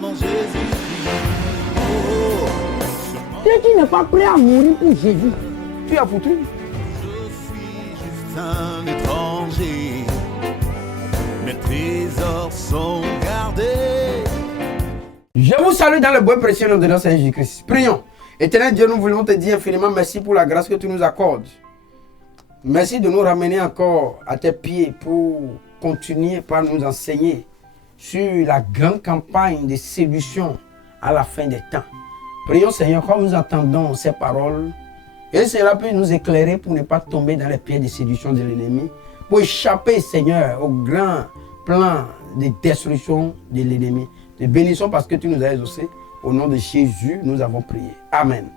mon Jésus-Christ. Oh, Si tu n'es pas prêt à mourir pour Jésus, tu as foutu. je suis juste un étranger. Mes trésors sont gardés. Je vous salue dans le beau précieux nom de notre Seigneur Jésus-Christ. Prions. Éternel Dieu, nous voulons te dire infiniment merci pour la grâce que tu nous accordes. Merci de nous ramener encore à tes pieds pour continuer par nous enseigner sur la grande campagne de séduction à la fin des temps. Prions Seigneur, quand nous entendons ces paroles, et cela peut nous éclairer pour ne pas tomber dans les pieds de séduction de l'ennemi, pour échapper Seigneur au grand plan de destruction de l'ennemi. Te bénissons parce que tu nous as exaucés. Au nom de Jésus, nous avons prié. Amen.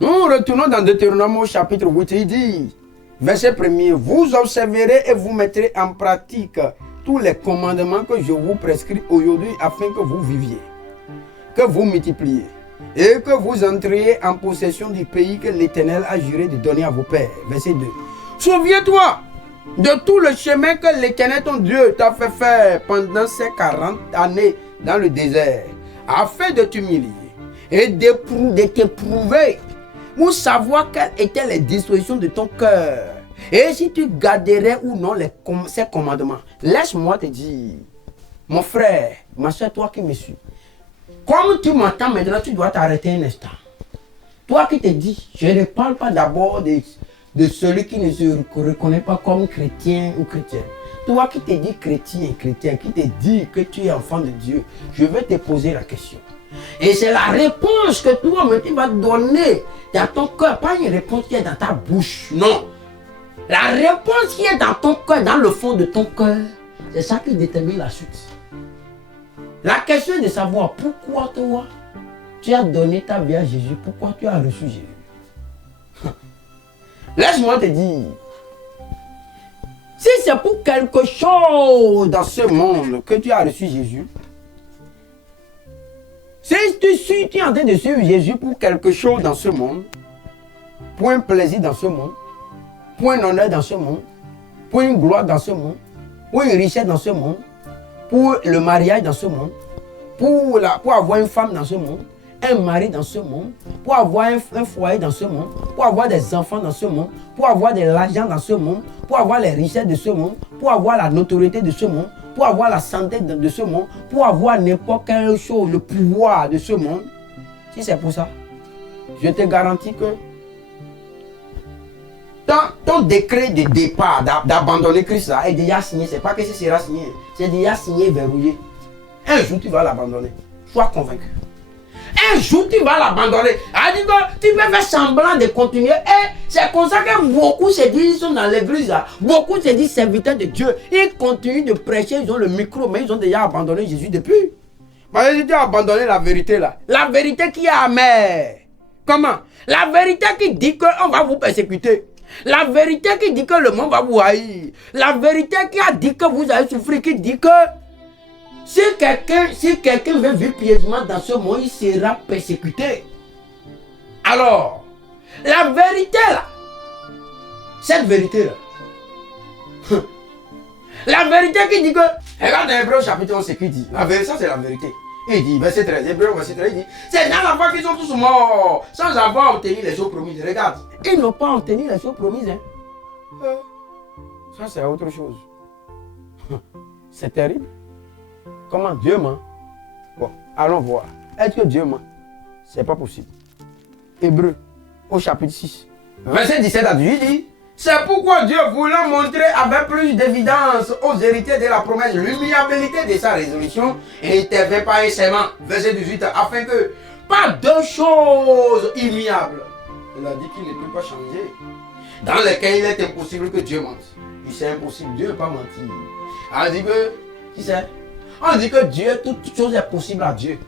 Nous retournons dans Deutéronome au chapitre 8. Il dit, verset 1er, vous observerez et vous mettrez en pratique tous les commandements que je vous prescris aujourd'hui afin que vous viviez, que vous multipliez et que vous entriez en possession du pays que l'Éternel a juré de donner à vos pères. Verset 2. Souviens-toi de tout le chemin que l'Éternel ton Dieu t'a fait faire pendant ces 40 années dans le désert, afin de t'humilier et de t'éprouver pour savoir quelles étaient les dispositions de ton cœur et si tu garderais ou non ces commandements. Laisse-moi te dire, mon frère, ma soeur, toi qui me suis, comme tu m'entends maintenant, tu dois t'arrêter un instant. Toi qui te dis, je ne parle pas d'abord de celui qui ne se reconnaît pas comme chrétien ou chrétienne. Toi qui te dis chrétien, qui te dis que tu es enfant de Dieu, je vais te poser la question. Et c'est la réponse que toi-même tu vas donner dans ton cœur, pas une réponse qui est dans ta bouche, non. La réponse qui est dans ton cœur, dans le fond de ton cœur, c'est ça qui détermine la suite. La question est de savoir pourquoi toi, tu as donné ta vie à Jésus, pourquoi tu as reçu Jésus. Laisse-moi te dire, si c'est pour quelque chose dans ce monde que tu as reçu Jésus, si tu es en train de suivre Jésus pour quelque chose dans ce monde, pour un plaisir dans ce monde, pour un honneur dans ce monde, pour une gloire dans ce monde, pour une richesse dans ce monde, pour le mariage dans ce monde, pour avoir une femme dans ce monde, un mari dans ce monde, pour avoir un foyer dans ce monde, pour avoir des enfants dans ce monde, pour avoir de l'argent dans ce monde, pour avoir les richesses de ce monde, pour avoir la notoriété de ce monde, pour avoir la santé de ce monde, pour avoir n'importe quelle chose, le pouvoir de ce monde. Si c'est pour ça, je te garantis que ton décret de départ, d'abandonner Christ là, est déjà signé. Ce n'est pas que ce sera signé, c'est déjà signé, verrouillé. Un jour, tu vas l'abandonner. Sois convaincu. Un jour, tu vas l'abandonner. Tu peux faire semblant de continuer. Et c'est comme ça que beaucoup se disent, ils sont dans l'église. Beaucoup se disent serviteurs de Dieu. Ils continuent de prêcher, ils ont le micro, mais ils ont déjà abandonné Jésus depuis. Parce que tu as abandonné la vérité là. La vérité qui est amère. Comment? La vérité qui dit qu'on va vous persécuter. La vérité qui dit que le monde va vous haïr. La vérité qui a dit que vous allez souffrir, qui dit que si quelqu'un veut vivre pieusement dans ce monde, il sera persécuté. Alors, la vérité là, cette vérité là, la vérité qui dit que, regarde dans Hébreux chapitre 11, c'est qui dit, la vérité, ça c'est la vérité. Il dit, verset 13, Hébreux verset 13, il dit, c'est dans la foi qu'ils sont tous morts, sans avoir obtenu les choses promises. Regarde, ils n'ont pas obtenu les choses promises. Hein. Ça c'est autre chose. C'est terrible. Comment Dieu ment? Bon, allons voir. Est-ce que Dieu ment? C'est pas possible. Hébreux, au chapitre 6, verset 17 à 18, dit, c'est pourquoi Dieu voulant montrer avec plus d'évidence aux héritiers de la promesse l'humiliabilité de sa résolution, et intervient par un serment, verset 18, afin que, pas deux choses immuables, il a dit qu'il ne peut pas changer, dans lesquelles il est impossible que Dieu mente. Il c'est impossible, Dieu ne peut pas mentir. On dit que, qui c'est? On dit que Dieu, toute chose est possible à Dieu.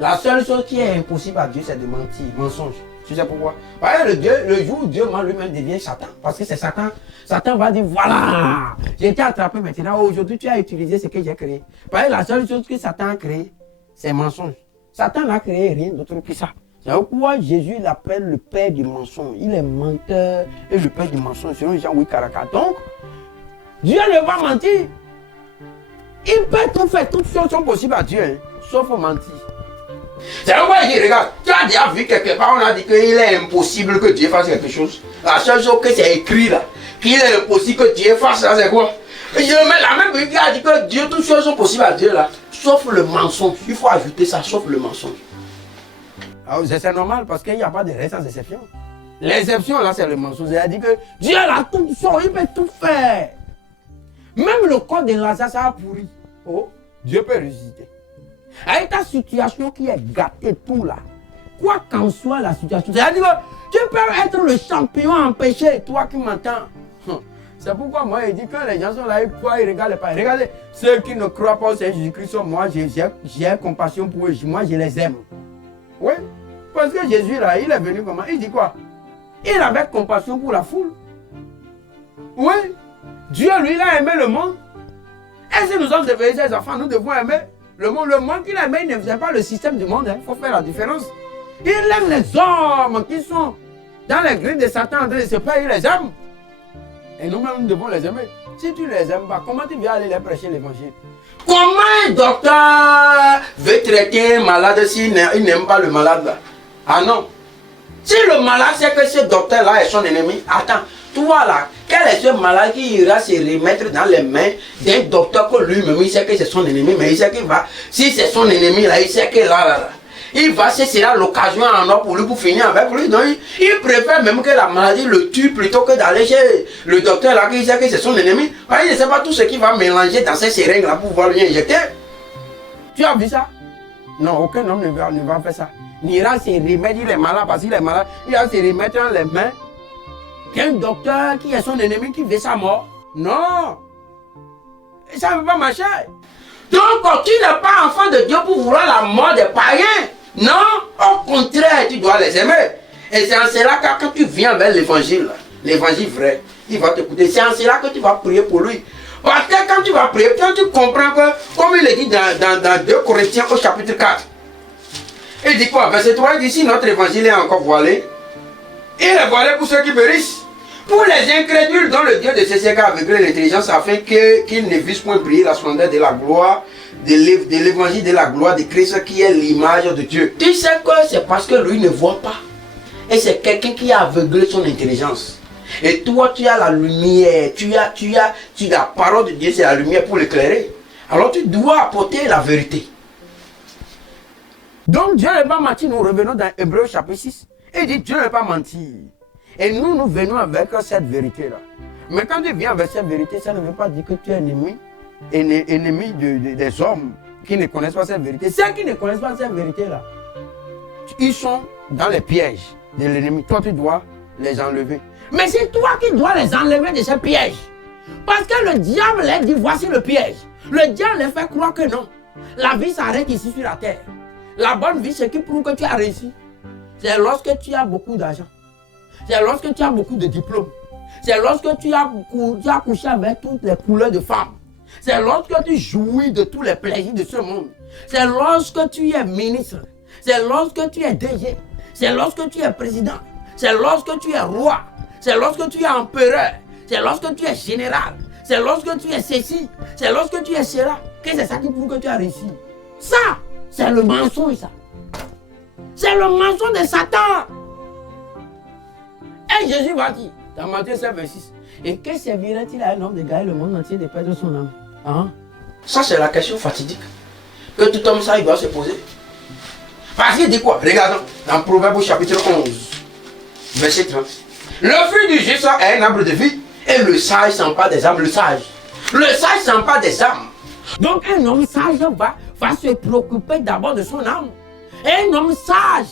La seule chose qui est impossible à Dieu, c'est de mentir, mensonge. Tu sais pourquoi? Parce que le jour où Dieu lui-même devient Satan, parce que c'est Satan. Satan va dire, voilà, j'ai été attrapé maintenant, aujourd'hui tu as utilisé ce que j'ai créé. Parce que la seule chose que Satan a créé, c'est mensonge. Satan n'a créé rien d'autre que ça. C'est pourquoi Jésus l'appelle le père du mensonge. Il est menteur et le père du mensonge, selon Jean 8, 44. Donc, Dieu ne va mentir. Il peut tout faire, toutes choses sont possibles à Dieu. Hein. sauf mentir. C'est pourquoi il dit, regarde, tu as déjà vu quelque part, on a dit qu'il est impossible que Dieu fasse quelque chose. La seule chose que c'est écrit là, qu'il est impossible que Dieu fasse ça, c'est quoi? La même Bible qui a dit que Dieu, toutes choses sont possibles à Dieu là, sauf le mensonge. Il faut ajouter ça, sauf le mensonge. C'est normal parce qu'il n'y a pas de reste sans exception. L'exception là, c'est le mensonge. C'est-à-dire que Dieu a tout son, il peut tout faire. Même le corps de Lazare, ça a pourri. Oh, Dieu peut ressusciter. Avec ta situation qui est gâtée tout là, quoi qu'en soit la situation, c'est-à-dire que tu peux être le champion en péché, toi qui m'entends. C'est pourquoi moi je dis que les gens sont là, ils croient, ils regardent pas. Regardez, ceux qui ne croient pas au Seigneur Jésus-Christ, moi j'ai compassion pour eux, moi je les aime. Oui, parce que Jésus là, il est venu comment? Il dit quoi? Il avait compassion pour la foule. Oui, Dieu lui, il a aimé le monde. Et si nous sommes devenus ses enfants, nous devons aimer le monde. Le monde qu'il a aimé, il ne faisait pas le système du monde. Il faut faire la différence. Il aime les hommes qui sont dans les griffes de Satan en train de se faire, il les aime. Et nous-mêmes, nous devons les aimer. Si tu ne les aimes pas, comment tu viens aller les prêcher l'évangile? Comment un docteur veut traiter un malade s'il n'aime pas le malade là? Ah non. Si le malade sait que ce docteur-là est son ennemi, attends, toi là, quel est ce malade qui ira se remettre dans les mains d'un docteur que lui-même, il sait que c'est son ennemi, mais il sait qu'il va, si c'est son ennemi là, il sait que là, il va, ce sera l'occasion en or pour lui pour finir avec lui. Donc il préfère même que la maladie le tue plutôt que d'aller chez le docteur là qui sait que c'est son ennemi. Parce qu'il ne sait pas tout ce qu'il va mélanger dans ces seringues là pour pouvoir lui injecter. Tu as vu ça? Non, aucun homme ne va faire ça. Il ira se remettre, il est malade parce qu'il est malade, il va se remettre dans les mains d'un docteur qui est son ennemi qui veut sa mort. Non! Et ça ne peut pas marcher. Donc tu n'es pas enfant de Dieu pour vouloir la mort des païens. Non, au contraire, tu dois les aimer. Et c'est en cela que quand tu viens vers l'évangile vrai, il va t'écouter. C'est en cela que tu vas prier pour lui. Parce que quand tu vas prier, quand tu comprends que, comme il est dit dans 2 Corinthiens au chapitre 4, il dit quoi? Verset 3, il dit si notre évangile est encore voilé, il est voilé pour ceux qui périssent. Pour les incrédules dont le Dieu de ce siècle a aveuglé l'intelligence afin qu'ils ne vissent point briller la splendeur de la gloire, de l'évangile de la gloire de Christ qui est l'image de Dieu. Tu sais que c'est parce que lui ne voit pas. Et c'est quelqu'un qui a aveuglé son intelligence. Et toi tu as la lumière, tu as la parole de Dieu, c'est la lumière pour l'éclairer. Alors tu dois apporter la vérité. Donc Dieu n'est pas menti, nous revenons dans Hébreux chapitre 6. Il dit Dieu n'est pas menti. Et nous venons avec cette vérité-là. Mais quand tu viens avec cette vérité, ça ne veut pas dire que tu es ennemi des hommes qui ne connaissent pas cette vérité. Ceux qui ne connaissent pas cette vérité-là, ils sont dans les pièges de l'ennemi. Toi, tu dois les enlever. Mais c'est toi qui dois les enlever de ces pièges. Parce que le diable leur dit, voici le piège. Le diable les fait croire que non. La vie s'arrête ici sur la terre. La bonne vie, c'est qui prouve que tu as réussi. C'est lorsque tu as beaucoup d'argent. C'est lorsque tu as beaucoup de diplômes. C'est lorsque tu as couché avec toutes les couleurs de femmes. C'est lorsque tu jouis de tous les plaisirs de ce monde. C'est lorsque tu es ministre. C'est lorsque tu es DG. C'est lorsque tu es président. C'est lorsque tu es roi. C'est lorsque tu es empereur. C'est lorsque tu es général. C'est lorsque tu es ceci. C'est lorsque tu es cela. Que c'est ça qui prouve que tu as réussi. Ça, c'est le mensonge, ça. C'est le mensonge de Satan. Et Jésus va dire, dans Matthieu 7, verset 6, et que servirait-il à un homme de gagner le monde entier de perdre son âme? Hein? Ça, c'est la question fatidique que tout homme ça, il doit se poser. Parce qu'il dit quoi? Regardons, dans Proverbe chapitre 11, verset 30. Le fruit du juste est un arbre de vie, et le sage s'empare des âmes. Le sage s'empare des âmes. Donc un homme sage va se préoccuper d'abord de son âme. Et un homme sage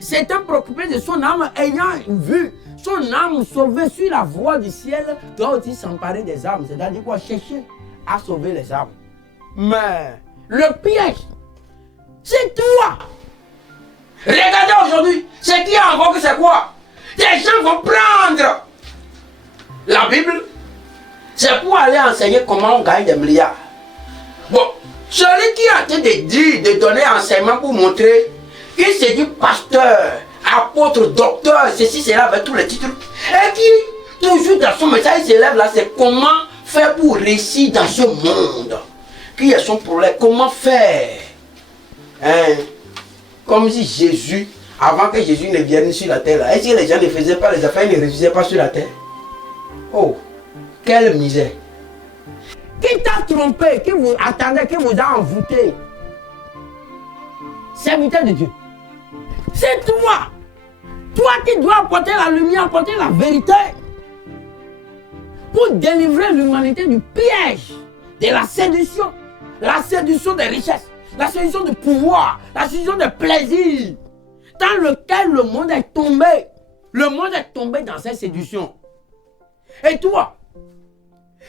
s'est préoccupé de son âme ayant vu son âme sauvée sur la voie du ciel, doit aussi s'emparer des âmes. C'est-à-dire quoi? Chercher à sauver les âmes. Mais le piège, c'est toi. Regardez aujourd'hui, ce qui est en vogue, c'est quoi? Les gens vont prendre la Bible, c'est pour aller enseigner comment on gagne des milliards. Bon, celui qui est en train de dire, de donner enseignement pour montrer, il se dit pasteur, apôtre, docteur, ceci, cela, avec tous les titres. Et qui, toujours dans son message, il s'élève là, c'est comment faire pour réussir dans ce monde. Qui est son problème? Comment faire? Hein? Comme si Jésus, avant que Jésus ne vienne sur la terre, là, est-ce que les gens ne faisaient pas les affaires, ils ne réussissaient pas sur la terre? Oh, quelle misère! Qui t'a trompé, qui vous attendait, qui vous a envoûté? Serviteur de Dieu. C'est toi! Toi qui dois apporter la lumière, apporter la vérité pour délivrer l'humanité du piège de la séduction des richesses, la séduction du pouvoir, la séduction des plaisirs dans lequel le monde est tombé. Le monde est tombé dans cette séduction. Et toi,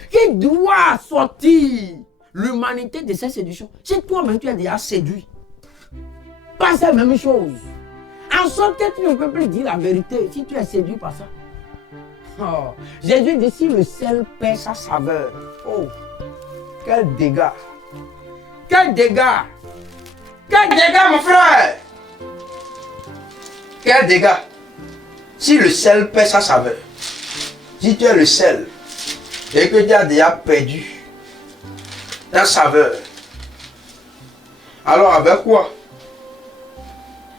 qui dois sortir l'humanité de cette séduction, si toi-même tu es déjà séduit par cette même chose, en sorte que tu ne peux plus dire la vérité si tu es séduit par ça. Oh, Jésus dit si le sel perd sa saveur. Oh, quel dégât! Quel dégât! Quel dégât, mon frère! Quel dégât! Si le sel perd sa saveur, si tu es le sel et que tu as déjà perdu ta saveur, alors avec quoi?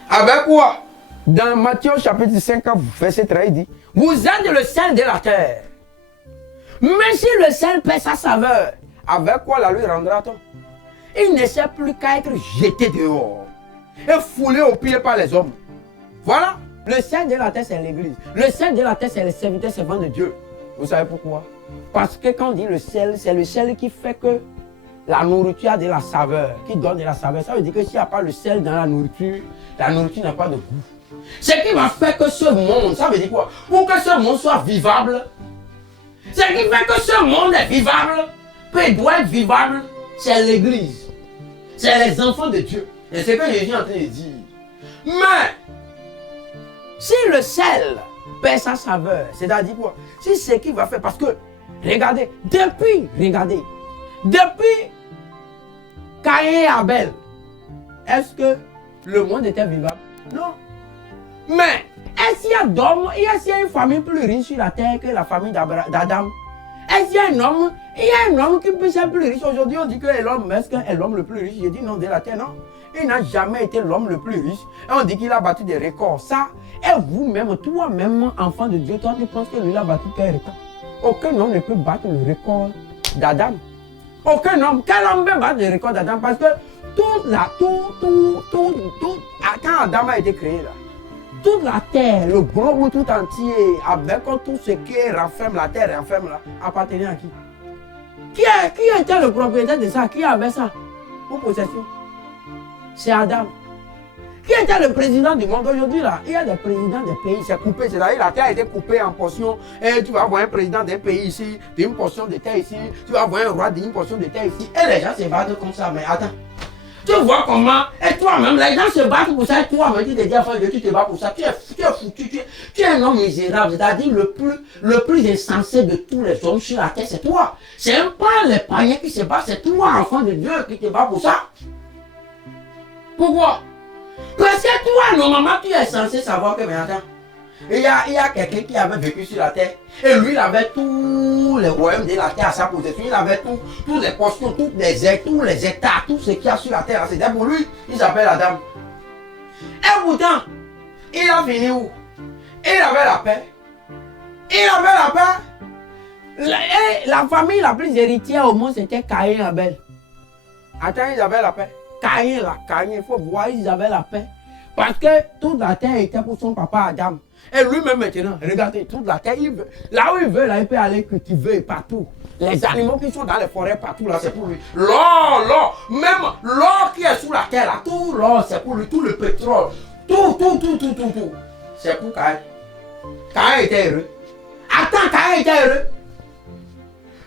Avec quoi? Dans Matthieu chapitre 5, verset 13, il dit, vous êtes le sel de la terre. Mais si le sel perd sa saveur, avec quoi la lui rendra-t-on? Il ne sert plus qu'à être jeté dehors et foulé aux pieds par les hommes. Voilà. Le sel de la terre, c'est l'église. Le sel de la terre, c'est les serviteurs servants de Dieu. Vous savez pourquoi? Parce que quand on dit le sel, c'est le sel qui fait que la nourriture a de la saveur, qui donne de la saveur. Ça veut dire que s'il n'y a pas le sel dans la nourriture n'a pas de goût. Ce qui va faire que ce monde, ça veut dire quoi? Pour que ce monde soit vivable, ce qui fait que ce monde est vivable, peut doit être vivable, c'est l'église. C'est les enfants de Dieu. Et c'est ce que Jésus est en train de dire. Mais, si le sel perd sa saveur, c'est-à-dire quoi? Si ce qui va faire, parce que, regardez, depuis Caïn et Abel, est-ce que le monde était vivable? Non. Mais, est-ce qu'il y a une famille plus riche sur la terre que la famille d'Adam? Est-ce qu'il y a un homme qui peut être plus riche? Aujourd'hui, on dit que l'homme, est-ce qu'il est l'homme le plus riche? Je dis non, de la terre, non. Il n'a jamais été l'homme le plus riche. Et on dit qu'il a battu des records. Ça, et vous-même, toi-même, enfant de Dieu, toi, tu penses que lui a battu quel record? Aucun homme ne peut battre le record d'Adam. Aucun homme. Quel homme peut battre le record d'Adam? Parce que quand Adam a été créé, là, toute la terre, le globe tout entier, avec tout ce qui renferme la terre, renferme là, appartenait à qui? Qui était le propriétaire de ça? Qui avait ça pour possession? C'est Adam. Qui était le président du monde aujourd'hui là? Il y a des présidents des pays, c'est coupé, c'est-à-dire la terre a été coupée en portions. Et tu vas avoir un président d'un pays ici, d'une portion de terre ici, tu vas avoir un roi d'une portion de terre ici. Et les gens se battent comme ça, mais attends. Tu vois comment, et toi-même, les gens se battent pour ça, et toi-même, tu te dis, enfin, tu te bats pour ça, tu es foutu, tu es un homme misérable, c'est-à-dire le plus insensé de tous les hommes sur la terre, c'est toi. C'est même pas les païens qui se battent, c'est toi, enfant de Dieu, qui te bats pour ça. Pourquoi? Parce que toi, normalement, tu es censé savoir que, mais attends, il y a quelqu'un qui avait vécu sur la terre, et lui, il avait tous les royaumes de la terre à sa possession, il avait toutes les portions, tous les états, tout ce qu'il y a sur la terre, c'était pour lui, il s'appelle Adam. Et pourtant, il a fini où? Il avait la paix. Il avait la paix. La famille la plus héritière au monde, c'était Caïn et Abel. Attends, ils avaient la paix. Caïn, il faut voir, ils avaient la paix. Parce que toute la terre était pour son papa Adam. Et lui-même maintenant, regardez, toute la terre, là où il veut, là, il peut aller cultiver partout. Les animaux qui sont dans les forêts partout, là, c'est pour lui. L'or, même l'or qui est sous la terre, là, tout l'or, c'est pour lui, tout le pétrole, tout. C'est pour Caïn. Caïn était heureux. Attends, Caïn était heureux.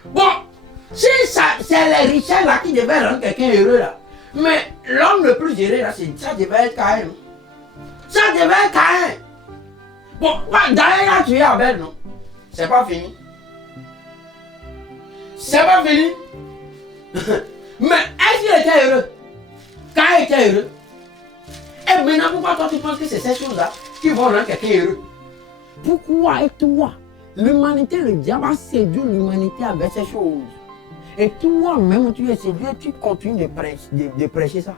Bon, si c'est les richesses là qui devaient rendre quelqu'un heureux là. Mais l'homme le plus heureux là, ça devait être Caïn. Ça devait être Caïn. Bon, d'ailleurs, il a tué Abel, non? C'est pas fini. C'est pas fini. Mais est-ce qu'il était heureux? Caïn était heureux. Et maintenant, pourquoi toi tu penses que c'est ces choses-là qui vont rendre quelqu'un heureux? Pourquoi et toi? L'humanité, le diable a séduit l'humanité avec ces choses. Et toi-même, tu es séduit et tu continues de prêcher ça.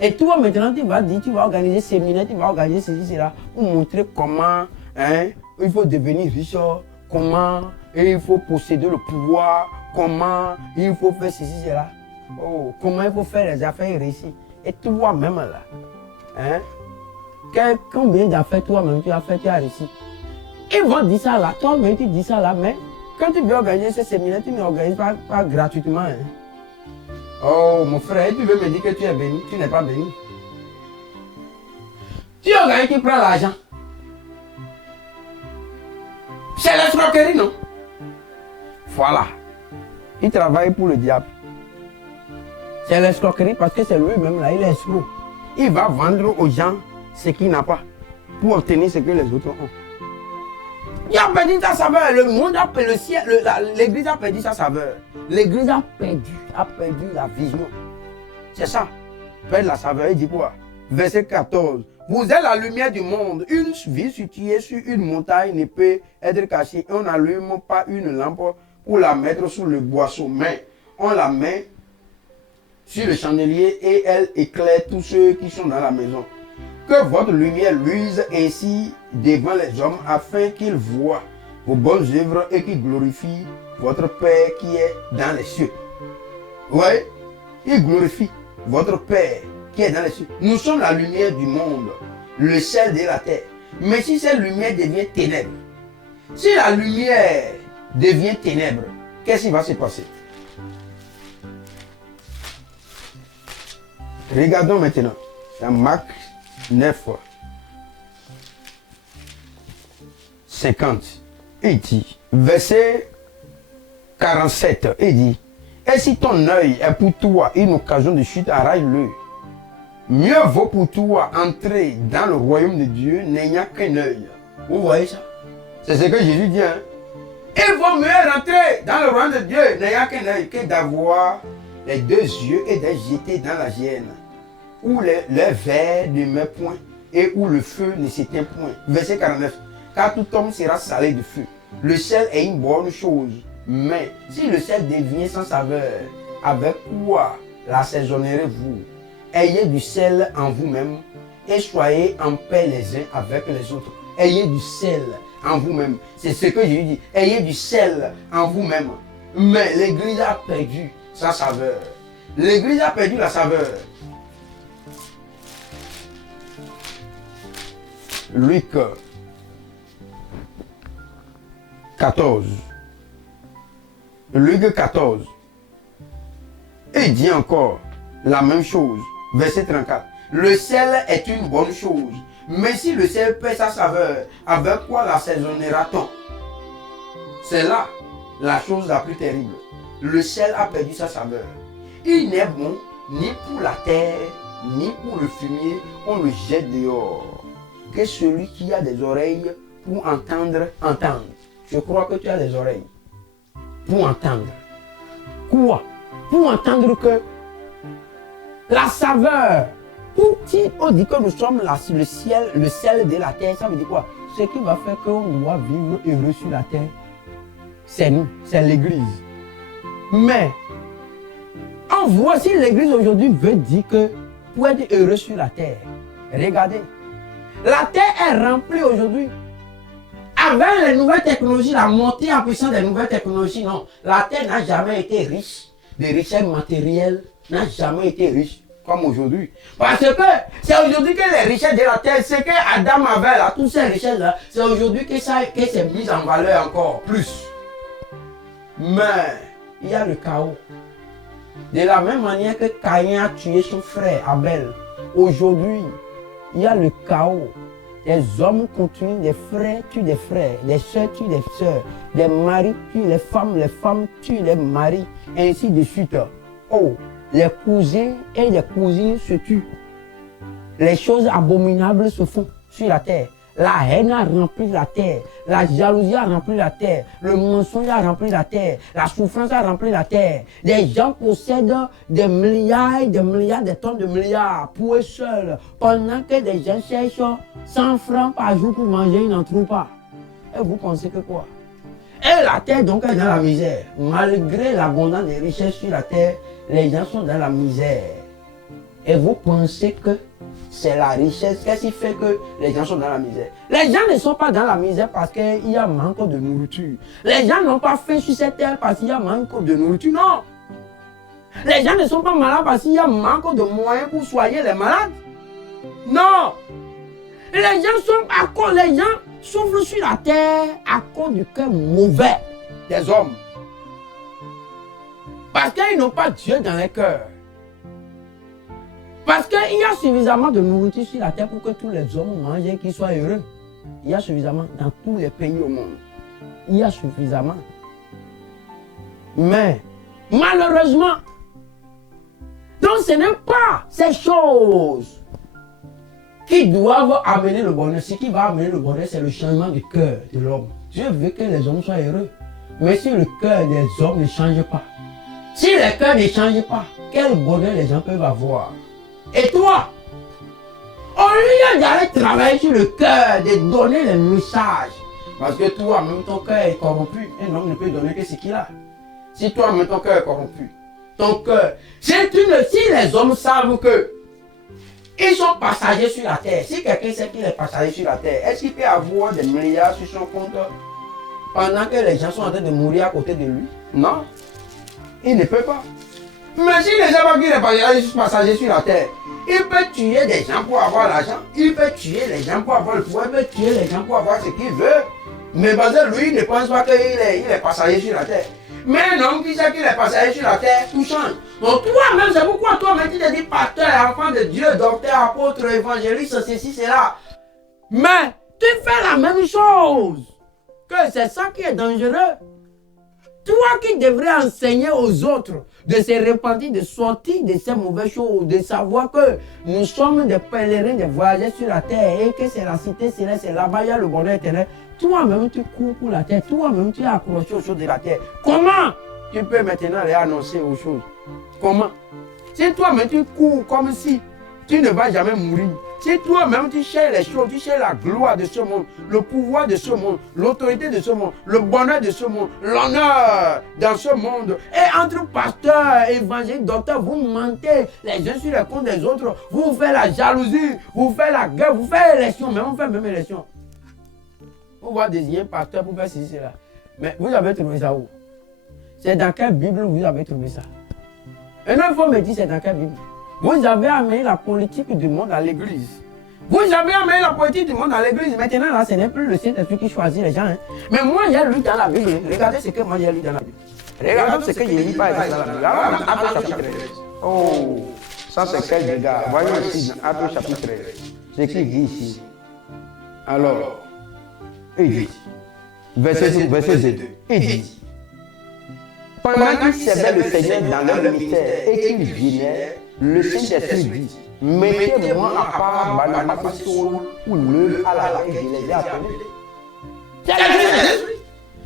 Et toi, maintenant, tu vas dire, tu vas organiser séminaire, tu vas organiser ceci, cela, pour montrer comment il faut devenir riche, comment il faut posséder le pouvoir, comment il faut faire ceci, cela. Oh, comment il faut faire les affaires réussies. Et toi-même, là, combien d'affaires toi-même tu as fait, tu as réussi. Ils vont dire ça là, toi-même tu dis ça là, mais quand tu veux organiser ce séminaire, tu ne l'organises pas gratuitement. Oh, mon frère, tu veux me dire que tu es béni, tu n'es pas béni. Tu organises, tu prends l'argent. C'est l'escroquerie, non? Voilà. Il travaille pour le diable. C'est l'escroquerie parce que c'est lui-même là, il est escroc. Il va vendre aux gens ce qu'il n'a pas pour obtenir ce que les autres ont. Il a perdu sa saveur. Le monde a perdu, le ciel, l'église a perdu sa saveur. L'église a perdu la vision. C'est ça. Perdre la saveur, il dit quoi? Verset 14. Vous êtes la lumière du monde. Une ville située sur une montagne ne peut être cachée. On n'allume pas une lampe pour la mettre sous le boisseau, mais on la met sur le chandelier et elle éclaire tous ceux qui sont dans la maison. Que votre lumière luise ainsi devant les hommes afin qu'ils voient vos bonnes œuvres et qu'ils glorifient votre Père qui est dans les cieux. Oui, il glorifie votre Père qui est dans les cieux. Nous sommes la lumière du monde, le sel de la terre. Mais si cette lumière devient ténèbres, si la lumière devient ténèbres, qu'est-ce qui va se passer? Regardons maintenant dans Marc 9, 50. Il dit, verset 47, il dit, et si ton œil est pour toi une occasion de chute, arrache-le. Mieux vaut pour toi entrer dans le royaume de Dieu n'ayant qu'un œil. Vous voyez ça? C'est ce que Jésus dit. Hein? Il vaut mieux rentrer dans le royaume de Dieu n'ayant qu'un œil que d'avoir les deux yeux et d'être jeté dans la géhenne, où le verre ne met point et où le feu ne s'éteint point. Verset 49. Car tout homme sera salé de feu. Le sel est une bonne chose, mais si le sel devient sans saveur, avec quoi l'assaisonnerez-vous? Ayez du sel en vous-même et soyez en paix les uns avec les autres. Ayez du sel en vous-même. C'est ce que Jésus dit. Ayez du sel en vous-même. Mais l'église a perdu sa saveur. L'église a perdu la saveur. Luc 14. Luc 14. Il dit encore la même chose. Verset 34. Le sel est une bonne chose. Mais si le sel perd sa saveur, avec quoi l'assaisonnera-t-on? C'est là la chose la plus terrible. Le sel a perdu sa saveur. Il n'est bon ni pour la terre, ni pour le fumier. On le jette dehors. Que celui qui a des oreilles pour entendre, entende. Je crois que tu as des oreilles pour entendre. Quoi? Pour entendre que la saveur, on dit que nous sommes le sel de la terre, ça veut dire quoi? Ce qui va faire qu'on doit vivre heureux sur la terre, c'est nous, c'est l'église. Mais, on voit si l'église aujourd'hui veut dire que pour être heureux sur la terre, regardez, la terre est remplie aujourd'hui. Avec les nouvelles technologies, la montée en puissance des nouvelles technologies, non, la terre n'a jamais été riche. Les richesses matérielles n'a jamais été riche comme aujourd'hui. Parce que c'est aujourd'hui que les richesses de la terre, ce que Adam avait là, toutes ces richesses-là, c'est aujourd'hui que c'est mis en valeur encore plus. Mais il y a le chaos. De la même manière que Caïn a tué son frère Abel, aujourd'hui, il y a le chaos. Des hommes continuent, des frères tuent des frères, des soeurs tuent des soeurs, des maris tuent les femmes tuent les maris, et ainsi de suite. Oh, les cousins et les cousines se tuent. Les choses abominables se font sur la terre. La haine a rempli la terre, la jalousie a rempli la terre, le mensonge a rempli la terre, la souffrance a rempli la terre. Des gens possèdent des milliards, des tonnes de milliards pour eux seuls, pendant que des gens cherchent 100 francs par jour pour manger, ils n'en trouvent pas. Et vous pensez que quoi? Et la terre donc est dans la misère. Malgré l'abondance des richesses sur la terre, les gens sont dans la misère. Et vous pensez que c'est la richesse. Qu'est-ce qui fait que les gens sont dans la misère? Les gens ne sont pas dans la misère parce qu'il y a manque de nourriture. Les gens n'ont pas faim sur cette terre parce qu'il y a manque de nourriture. Non. Les gens ne sont pas malades parce qu'il y a manque de moyens pour soigner les malades. Non. Les gens sont à cause, les gens souffrent sur la terre à cause du cœur mauvais des hommes. Parce qu'ils n'ont pas Dieu dans leur cœur. Parce qu'il y a suffisamment de nourriture sur la terre pour que tous les hommes mangent et qu'ils soient heureux. Il y a suffisamment dans tous les pays au monde. Il y a suffisamment. Mais, malheureusement, donc ce n'est pas ces choses qui doivent amener le bonheur. Ce qui va amener le bonheur, c'est le changement du cœur de l'homme. Dieu veut que les hommes soient heureux. Mais si le cœur des hommes ne change pas, si le cœur ne change pas, quel bonheur les gens peuvent avoir? Et toi, au lieu d'aller travailler sur le cœur, de donner les messages, parce que toi-même ton cœur est corrompu, un homme ne peut donner que ce qu'il a. Si toi-même ton cœur est corrompu, ton cœur, si les hommes savent que ils sont passagers sur la terre, si quelqu'un sait qu'il est passager sur la terre, est-ce qu'il peut avoir des milliards sur son compte pendant que les gens sont en train de mourir à côté de lui? Non, il ne peut pas. Mais s'il ne sait pas qu'il est passager sur la terre, il peut tuer des gens pour avoir l'argent, il peut tuer les gens pour avoir le pouvoir, il peut tuer les gens pour avoir ce qu'il veut. Mais parce que lui, il ne pense pas qu'il est passager sur la terre. Mais un homme qui sait qu'il est passager sur la terre, tout change. Donc toi-même, c'est pourquoi toi-même tu te dis pasteur, enfant de Dieu, docteur, apôtre, évangéliste, ceci, cela. Mais tu fais la même chose. Que c'est ça qui est dangereux. Toi qui devrais enseigner aux autres de se repentir, de sortir de ces mauvaises choses, de savoir que nous sommes des pèlerins, des voyageurs sur la terre et que c'est la cité céleste, c'est là-bas, il y a le bonheur éternel. Toi-même, tu cours pour la terre, toi-même, tu es accroché aux choses de la terre. Comment tu peux maintenant réannoncer aux choses? Comment? Si toi-même, tu cours comme si tu ne vas jamais mourir, si toi-même tu cherches les choses, tu cherches la gloire de ce monde, le pouvoir de ce monde, l'autorité de ce monde, le bonheur de ce monde, l'honneur dans ce monde, et entre pasteurs, évangélistes, docteurs, vous mentez les uns sur les comptes des autres, vous faites la jalousie, vous faites la guerre, vous faites l'élection, mais on fait même élection. On va désigner un pasteur pour faire ceci, cela. Mais vous avez trouvé ça où? C'est dans quelle Bible vous avez trouvé ça? Et non, il faut me dire c'est dans quelle Bible? Vous avez amené la politique du monde à l'église. Vous avez amené la politique du monde à l'église. Maintenant, là, ce n'est plus le Saint-Esprit qui choisit les gens. Hein. Mais moi, j'ai lu dans la Bible. Regardez ce que moi j'ai lu dans la Bible. Regardez ce que j'ai lu par exemple dans la Bible. Alors, dans Actes chapitre 13. Oh, ça c'est quel dégât. Voyons ici dans Actes chapitre 13. Ce qu'il dit ici. Alors, il dit, verset 2, il dit, pendant qu'ils servaient le Seigneur dans leur ministère et qu'ils venaient, le Saint-Esprit dit, mettez-moi à part Barnabas et Saul pour l'œuvre à laquelle je les ai appelés.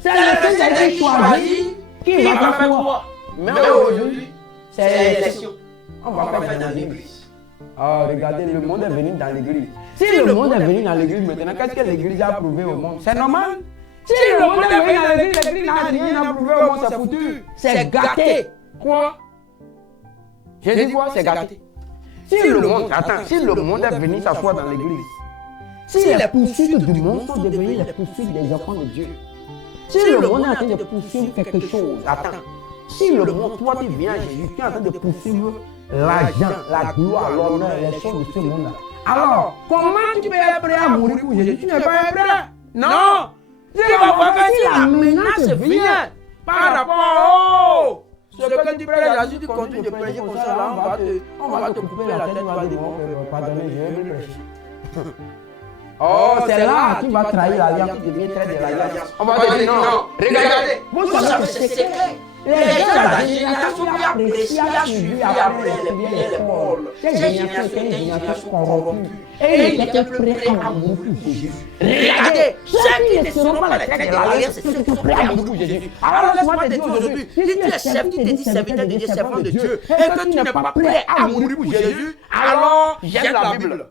C'est le Saint-Esprit choisi qui va faire quoi? Mais aujourd'hui, c'est l'élection. On va faire dans l'église. Oh, regardez, le monde est venu dans l'église. Si le monde est venu dans l'église maintenant, qu'est-ce que l'église a prouvé au monde? C'est normal. Si le monde est venu dans l'église, l'église n'a rien à prouver au monde, c'est foutu. C'est gâté. Quoi? J'ai dit quoi? C'est gâté. Si le monde, attends, si le monde est venu s'asseoir dans l'église, si les poursuites du monde sont devenues les poursuites des enfants de Dieu, si le monde est en train de poursuivre quelque chose, attends, si le monde, toi tu viens à Jésus, tu es en train de poursuivre l'argent, la gloire, l'honneur, les choses de ce monde-là. Alors, comment tu peux être prêt à mourir pour Jésus? Tu n'es pas prêt. Non! Tu vas voir que si la menace vient par rapport au ce que tu prêches, si tu continues de prêcher comme ça, là, on va te couper la tête, tu vas dire, pardonnez, je vais prêcher. Oh, c'est là que tu vas trahir l'alliance, tu deviens très de l'alliance. On va te dire, non, regardez, vous savez, c'est secret. Les gens, la génération qui a apprécié, a suivi après les Paul. Cette génération est une génération corrompue. Et ils étaient prêts à mourir pour Jésus. Regardez, ceux qui ne seront pas les têtes de l'alliance, c'est ceux qui sont prêts à mourir pour Jésus. Alors laisse-moi te dire aujourd'hui, si tu es serviteur de Dieu, servant de Dieu, et que tu n'es pas prêt à mourir pour Jésus, alors j'aime la Bible.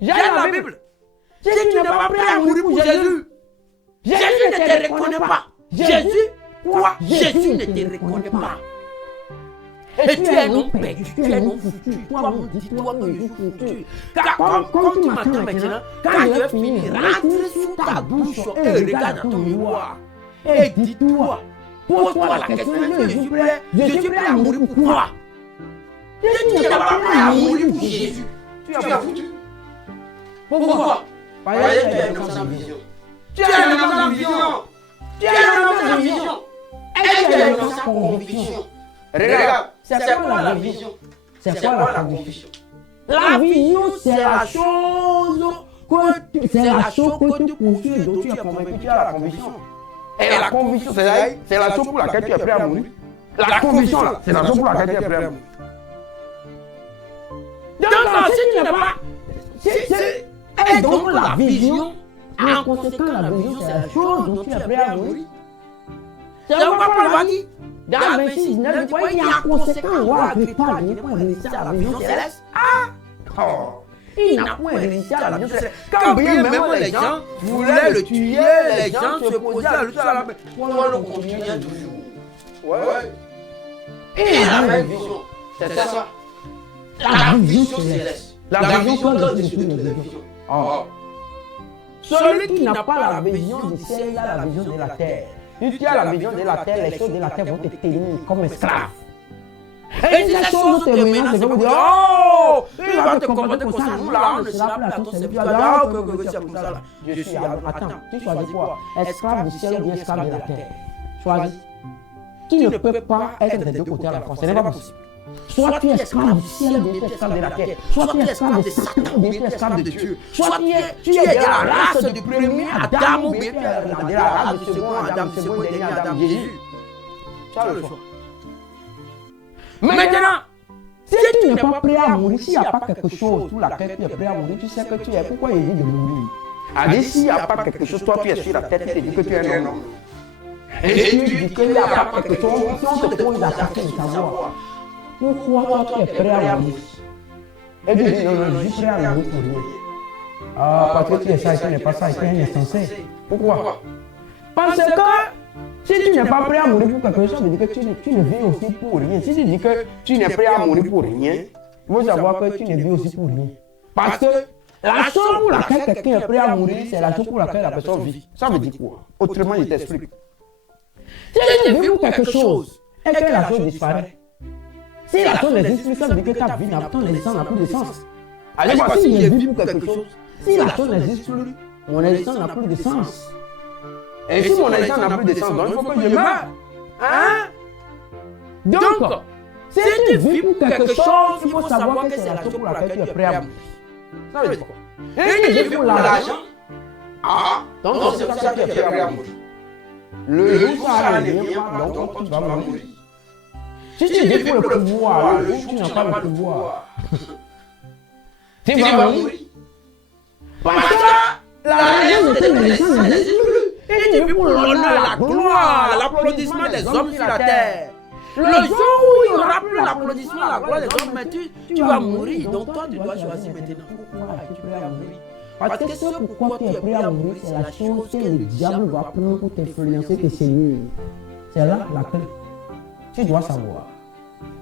J'aime la Bible. Si tu n'es pas prêt à mourir pour Jésus, Jésus ne te reconnaît pas. Jésus, quoi? Jésus ne te reconnaît pas. Et tu es non perdu, tu es non foutu. Toi, maudit, toi que je suis foutu. Car comme tu m'attends maintenant, quand je vais finir, rentre sous ta douche et regarde dans ton miroir. Et dis-toi, pose-toi la question, je suis prêt à mourir pour toi. Tu n'es pas prêt à mourir pour Jésus. Tu es foutu. Pourquoi? Parce que tu es dans sa vision. Tu es dans sa vision. Tu es dans sa vision. Et tu es dans sa conviction. Regarde, c'est quoi la vision? C'est quoi la conviction? La vision, c'est la chose que tu poursuis et dont tu es convaincu. Tu as la conviction. Et la conviction, c'est la chose pour laquelle tu es prêt à mourir. La conviction, là, c'est la chose pour laquelle tu es prêt à mourir. Donc, si tu n'es pas... Et donc, la vision, en conséquent, la vision, c'est la chose dont tu es prêt à mourir. C'est pourquoi Paul va dire, dans 26, 19, il y a conséquent, roi Agrippa, il n'est pas réussi à la vision céleste. Il n'a point réussi à la vision céleste. Quand bien même les gens voulaient le tuer, les gens se posaient à lui à la main. Paul le continuait toujours. Ouais. Et la vision, c'est ça. La vision céleste. La vision de Dieu. Celui qui n'a pas la vision du ciel, il a la vision de la terre. Si tu as la vision de la terre, les choses de la terre vont te tenir comme esclave. Et si les choses te menacent, c'est comme dire, oh, il va te comporter comme ça. Nous là, on ne sera plus à ton service. C'est comme ça là. Je suis, attends, tu choisis quoi? Esclave du ciel ou bien esclave de la terre? Choisis. Tu ne peux pas être des deux côtés à la fois. Ce n'est pas possible. Soit tu es esclave du ciel ou bien tu es esclave de la terre. Soit tu es esclave de Satan ou bien tu es esclave de Dieu. Soit tu es de la race du premier Adam ou bien tu es de la race du second Adam, dernier Adam, Jésus. Tu as le choix. Maintenant, si tu n'es pas prêt à mourir, s'il n'y a pas quelque chose pour laquelle tu es prêt à mourir, tu sais que tu es. Pourquoi il dit de mourir? Allez, s'il n'y a pas quelque chose, toi tu es sur la tête, tu te dis que tu es un homme. Et tu dis qu'il n'y a pas quelque chose, si on te pose la question de savoir. Pourquoi toi tu es prêt à mourir? Et tu dis non, je suis prêt à mourir pour rien. Ah, parce que tu es ça et tu n'es pas ça et tu es insensé. Pourquoi? Parce que si tu n'es pas prêt à mourir pour quelque chose, ça veut dire que tu ne vis aussi pour rien. Si tu dis que tu n'es prêt à mourir pour rien, il faut savoir que tu ne vis aussi pour rien. Parce que la chose pour laquelle quelqu'un est prêt à mourir, c'est la chose pour laquelle la personne vit. Ça veut dire quoi? Autrement, je t'explique. Si tu vis pour quelque chose et que la chose disparaît, si la chose n'existe plus, ça veut dire que ta vie n'a plus de sens. Alors, si je vis pour quelque chose, si la chose n'existe plus, mon existence n'a plus de sens. Et si mon existence n'a plus de sens, donc il faut que je meure. Hein? Donc, si tu vis pour quelque chose, il faut savoir que c'est la chose pour laquelle tu es prêt à mourir. Ça veut dire quoi? Et si tu vis pour l'argent, donc c'est pour ça que tu es prêt à mourir. Le jour où ça ne vient pas, donc tu vas mourir. Si tu vis pour le pouvoir, le jour où tu n'as pas le pouvoir, tu vas mourir. Parce que la raison de tes naissances n'existe plus. Et tu vis pour l'honneur, la gloire, l'applaudissement des hommes sur la terre. Le jour où il n'y aura plus l'applaudissement, la gloire des hommes, mais tu vas mourir. Donc toi, tu dois choisir maintenant. Pourquoi es-tu prêt à mourir? Parce que ce pourquoi tu es prêt à mourir, c'est la chose que le diable va prendre pour t'influencer tes cellules. C'est là la clé. Tu dois savoir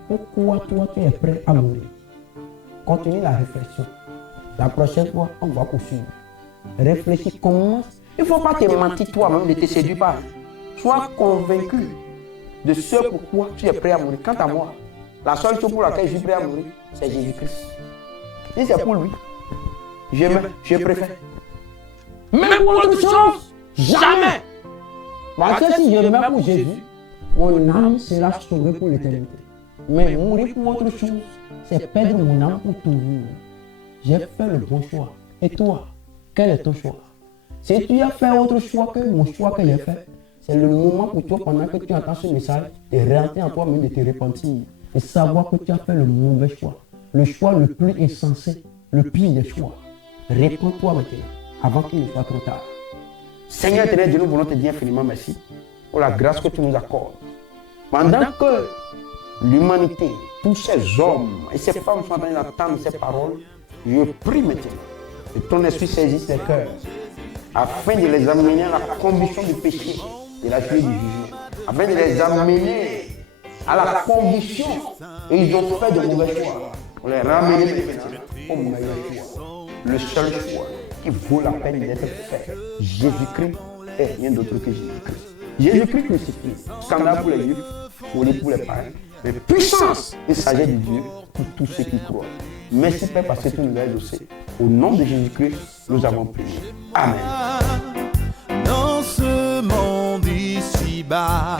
pourquoi toi tu es prêt à mourir. Continue la réflexion. La prochaine fois, on va poursuivre. Réfléchis, commence. Il ne faut pas te mentir toi-même, ne te séduis pas. Sois convaincu de ce pourquoi tu es prêt à mourir. Quant à moi, la seule chose pour laquelle je suis prêt à mourir, c'est Jésus-Christ. Si c'est pour lui, je préfère. Même pour autre chose, jamais. Parce que si je meurs pour Jésus, mon âme sera sauvée pour l'éternité. Mais mourir pour autre chose, c'est perdre mon âme pour toujours. J'ai fait le bon choix. Et toi, quel est ton choix? Si tu as fait autre choix que mon choix que j'ai fait, c'est le moment pour toi, pendant que tu entends ce message, de rentrer en toi-même, de te repentir, de savoir que tu as fait le mauvais choix, le choix le plus insensé, le pire des choix. Réponds-toi maintenant, avant qu'il ne soit trop tard. Seigneur éternel Dieu, nous voulons te dire infiniment merci pour la grâce que tu nous accordes. Pendant que l'humanité, tous ces hommes et ces femmes sont en train d'entendre ces paroles, je prie maintenant que ton esprit saisisse les cœurs afin de les amener à la conviction du péché, de la justice du jugement, afin de les amener à la conviction Et ils ont fait de mauvais choix. On les ramène maintenant au meilleur choix. Le seul choix qui vaut la peine d'être fait. Jésus-Christ est rien d'autre que Jésus-Christ. Jésus-Christ crucifié, scandale pour les juifs, folie pour les païens, mais puissance et sagesse de Dieu pour tous ceux qui croient. Merci Père parce que tu nous as exaucés. Au nom de Jésus-Christ, nous avons prié. Amen. Dans ce monde ici-bas,